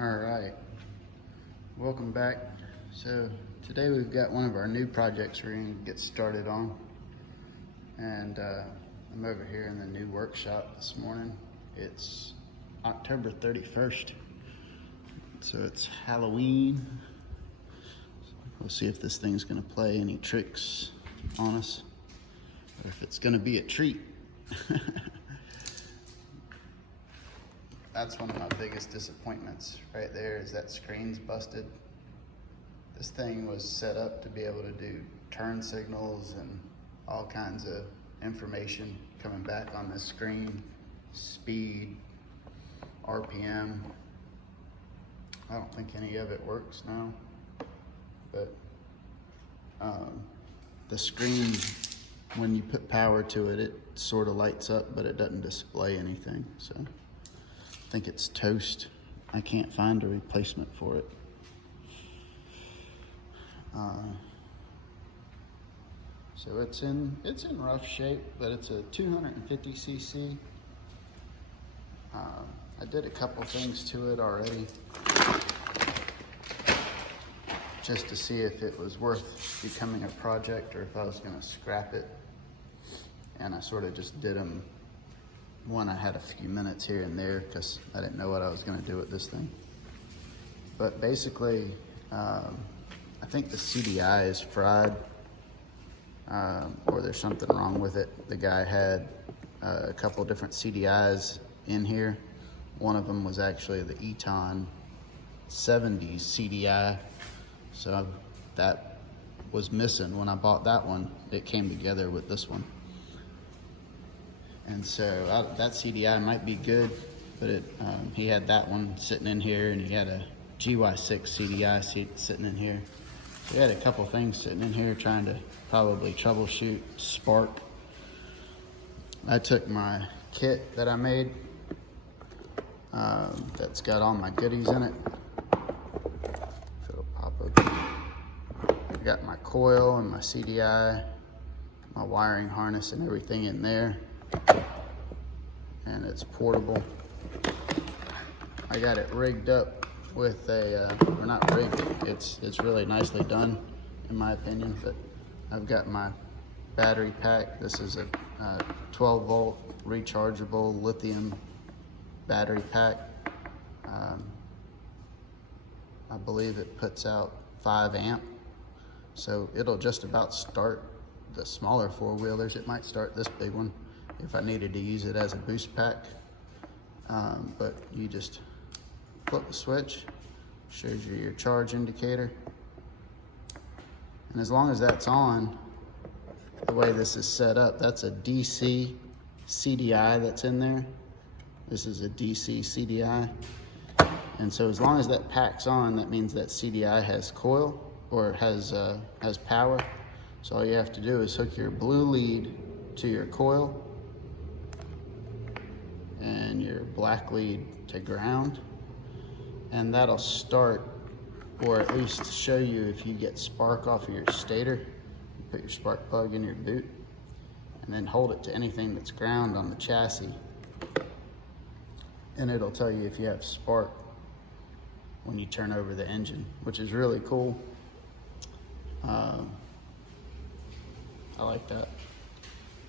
All right, welcome back. So today we've got one of our new projects we're going to get started on, and I'm over here in the new workshop this morning. It's October 31st, so it's Halloween. We'll see if this thing's going to play any tricks on us, or if it's going to be a treat. That's one of my biggest disappointments right there, is that screen's busted. This thing was set up to be able to do turn signals and all kinds of information coming back on the screen, speed, RPM. I don't think any of it works now, but the screen, when you put power to it, it sort of lights up, but it doesn't display anything. So I think it's toast. I can't find a replacement for it. So it's in rough shape, but it's a 250 cc. I did a couple things to it already, just to see if it was worth becoming a project or if I was gonna scrap it. And I sort of just did them when I had a few minutes here and there, because I didn't know what I was gonna do with this thing. But basically, I think the CDI is fried, or there's something wrong with it. The guy had a couple different CDIs in here. One of them was actually the Eton 70s CDI. So that was missing. When I bought that one, it came together with this one. And so that CDI might be good, but he had that one sitting in here, and he had a GY6 CDI sitting in here. We had a couple things sitting in here trying to probably troubleshoot spark. I took my kit that I made, that's got all my goodies in it. If it'll pop open. I got my coil and my CDI, my wiring harness and everything in there. And it's portable. I got it rigged up with a, or not rigged, it's really nicely done in my opinion, but I've got my battery pack. This is a 12 volt rechargeable lithium battery pack. I believe it puts out 5 amp, so it'll just about start the smaller four-wheelers. It might start this big one if I needed to use it as a boost pack. But you just flip the switch, shows you your charge indicator. And as long as that's on, the way this is set up, that's a DC CDI that's in there. This is a DC CDI. And so as long as that pack's on, that means that CDI has coil, or has power. So all you have to do is hook your blue lead to your coil and your black lead to ground, and that'll start, or at least show you if you get spark off of your stator. You put your spark plug in your boot and then hold it to anything that's ground on the chassis, and it'll tell you if you have spark when you turn over the engine, which is really cool. I like that.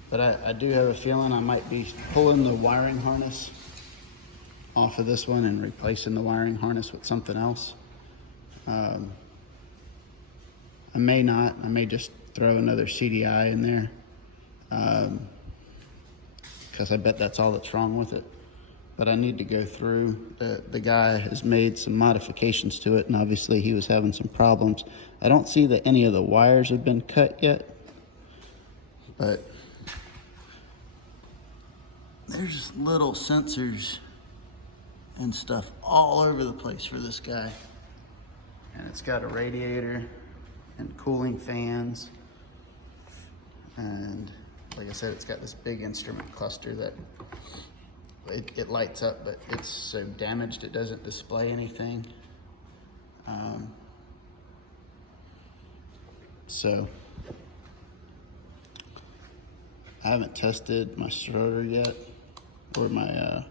But I do have a feeling I might be pulling the wiring harness off of this one and replacing the wiring harness with something else. I may not. I may just throw another CDI in there, because I bet that's all that's wrong with it. But I need to go through. The guy has made some modifications to it, and obviously he was having some problems. I don't see that any of the wires have been cut yet, but there's little sensors and stuff all over the place for this guy. And it's got a radiator and cooling fans. And like I said, it's got this big instrument cluster that it lights up, but it's so damaged it doesn't display anything. So I haven't tested my starter yet, or my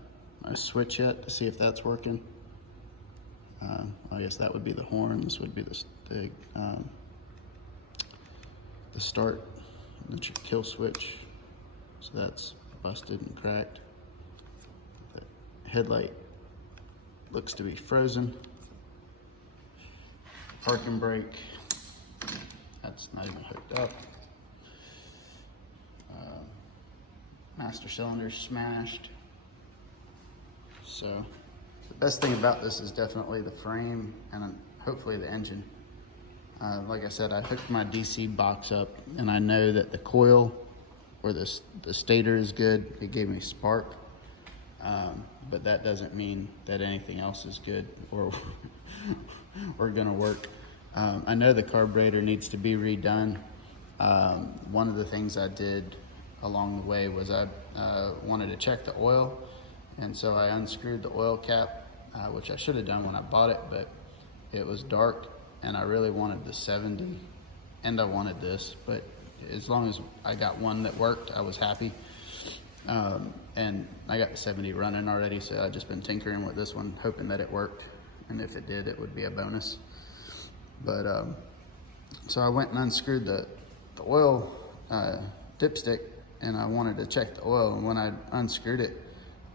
switch yet, to see if that's working. I guess that would be the horn. This would be the start, the kill switch. So that's busted and cracked. The headlight looks to be frozen. Parking brake, that's not even hooked up. Master cylinder smashed. So the best thing about this is definitely the frame and hopefully the engine. Like I said, I hooked my DC box up and I know that the coil or the stator is good. It gave me spark, but that doesn't mean that anything else is good or gonna work. I know the carburetor needs to be redone. One of the things I did along the way was I wanted to check the oil, and so I unscrewed the oil cap, which I should have done when I bought it, but it was dark and I really wanted the 70 and I wanted this, but as long as I got one that worked, I was happy. And I got the 70 running already, so I've just been tinkering with this one, hoping that it worked, and if it did, it would be a bonus. But so I went and unscrewed the oil dipstick, and I wanted to check the oil, and when I unscrewed it,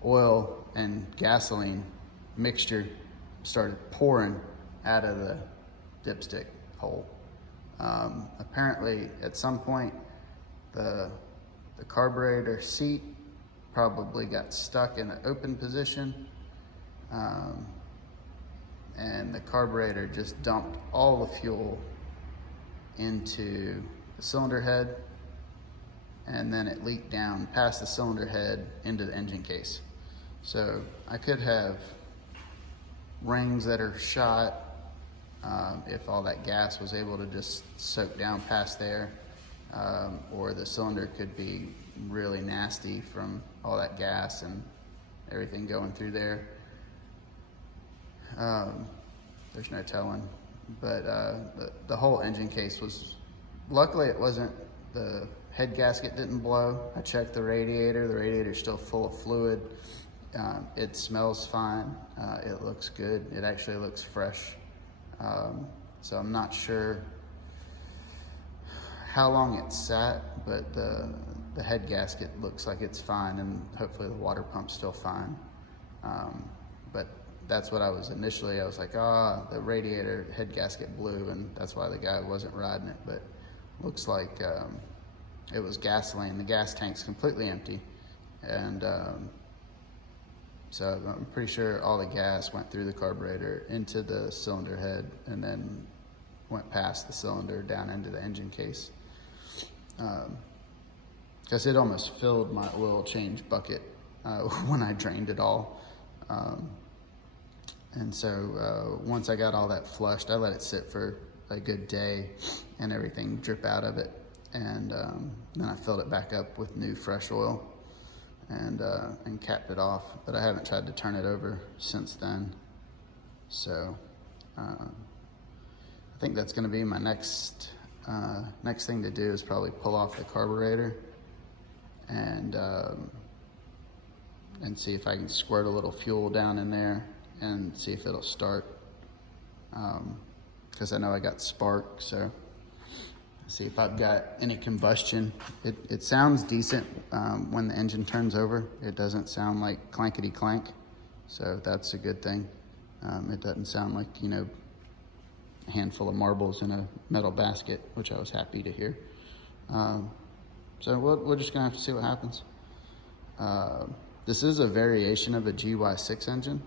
oil and gasoline mixture started pouring out of the dipstick hole. Apparently at some point the carburetor seat probably got stuck in an open position, and the carburetor just dumped all the fuel into the cylinder head, and then it leaked down past the cylinder head into the engine case. So I could have rings that are shot if all that gas was able to just soak down past there, or the cylinder could be really nasty from all that gas and everything going through there. There's no telling, but the whole engine case was, luckily it wasn't, the head gasket didn't blow. I checked the radiator's still full of fluid. It smells fine, it looks good, it actually looks fresh. So I'm not sure how long it sat, but the head gasket looks like it's fine, and hopefully the water pump's still fine. But that's what I was initially, I was like, the radiator head gasket blew, and that's why the guy wasn't riding it. But looks like it was gasoline. The gas tank's completely empty, and so I'm pretty sure all the gas went through the carburetor into the cylinder head and then went past the cylinder down into the engine case. Because it almost filled my oil change bucket when I drained it all. And so once I got all that flushed, I let it sit for a good day and everything drip out of it. And then I filled it back up with new fresh oil and capped it off, but I haven't tried to turn it over since then. So I think that's going to be my next thing to do, is probably pull off the carburetor and see if I can squirt a little fuel down in there and see if it'll start, because I know I got spark. So see if I've got any combustion. It sounds decent when the engine turns over. It doesn't sound like clankety clank, so that's a good thing. It doesn't sound like, you know, a handful of marbles in a metal basket, which I was happy to hear. So we're just gonna have to see what happens. This is a variation of a GY6 engine.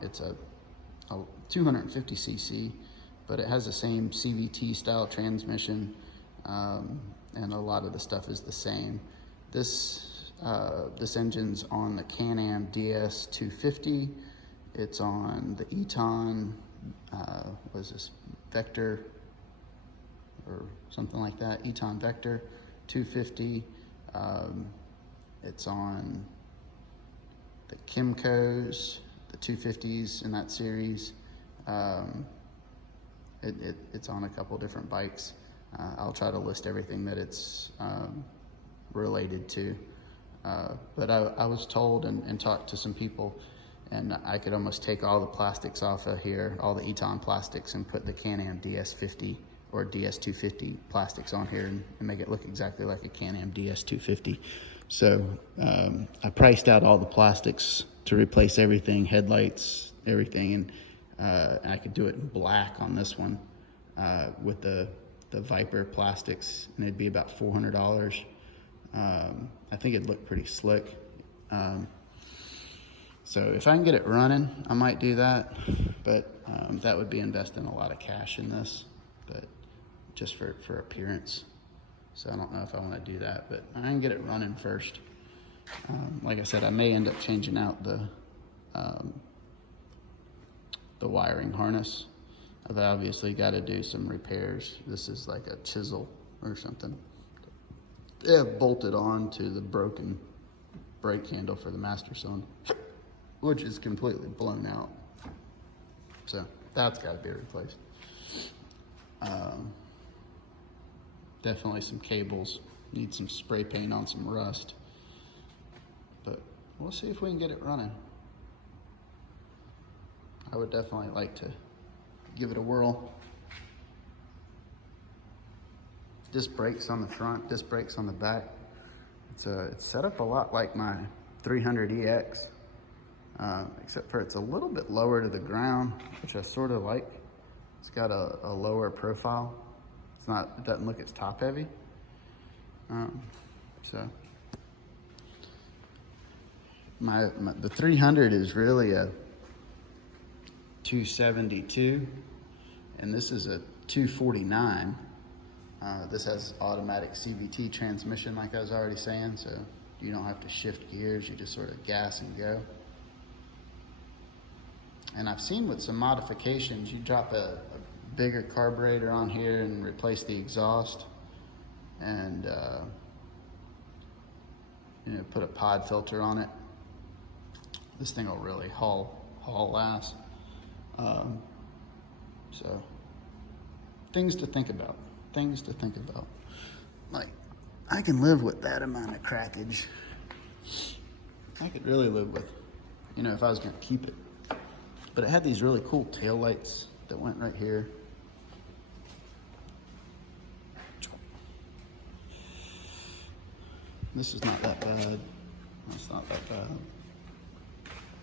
It's a 250cc, but it has the same CVT style transmission, and a lot of the stuff is the same. This engine's on the Can-Am DS 250. It's on the Eton, what is this, Vector, or something like that, Eton Vector 250. It's on the Kimco's, the 250s in that series. It's on a couple different bikes. I'll try to list everything that it's related to. But I was told and talked to some people, And I could almost take all the plastics off of here, all the Eton plastics, and put the Can-Am DS50 or DS250 plastics on here and make it look exactly like a Can-Am DS250. So I priced out all the plastics to replace everything, headlights, everything, and I could do it in black on this one with the Viper plastics, and it'd be about $400. I think it'd look pretty slick. So if I can get it running, I might do that, but that would be investing a lot of cash in this, but just for appearance. So I don't know if I want to do that, but I can get it running first. Like I said, I may end up changing out the wiring harness. I've obviously got to do some repairs. This is like a chisel or something. They have bolted on to the broken brake handle for the master cylinder, which is completely blown out. So that's got to be replaced. Definitely some cables, need some spray paint on some rust, but we'll see if we can get it running. I would definitely like to give it a whirl. Disc brakes on the front, disc brakes on the back. It's set up a lot like my 300EX, except for it's a little bit lower to the ground, which I sort of like. It's got a lower profile. It doesn't look as top heavy. So the 300 is really a 272, and this is a 249. This has automatic CVT transmission, like I was already saying, so you don't have to shift gears, you just sort of gas and go. And I've seen with some modifications, you drop a bigger carburetor on here and replace the exhaust, and put a pod filter on it. This thing will really haul ass. So things to think about. Like, I can live with that amount of crackage. I could really live with, if I was gonna keep it. But it had these really cool tail lights that went right here. This is not that bad. That's not that bad.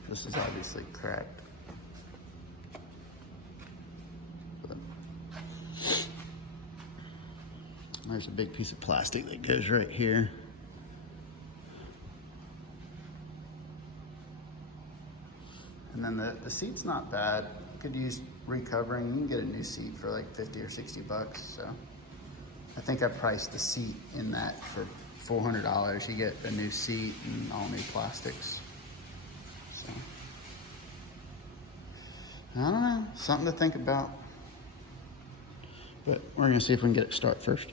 This is obviously cracked. But there's a big piece of plastic that goes right here. And then the seat's not bad. Could use recovering. You can get a new seat for like 50 or 60 bucks. So I think I priced the seat in that for $400. You get a new seat and all new plastics. So I don't know, something to think about. But we're gonna see if we can get it start first.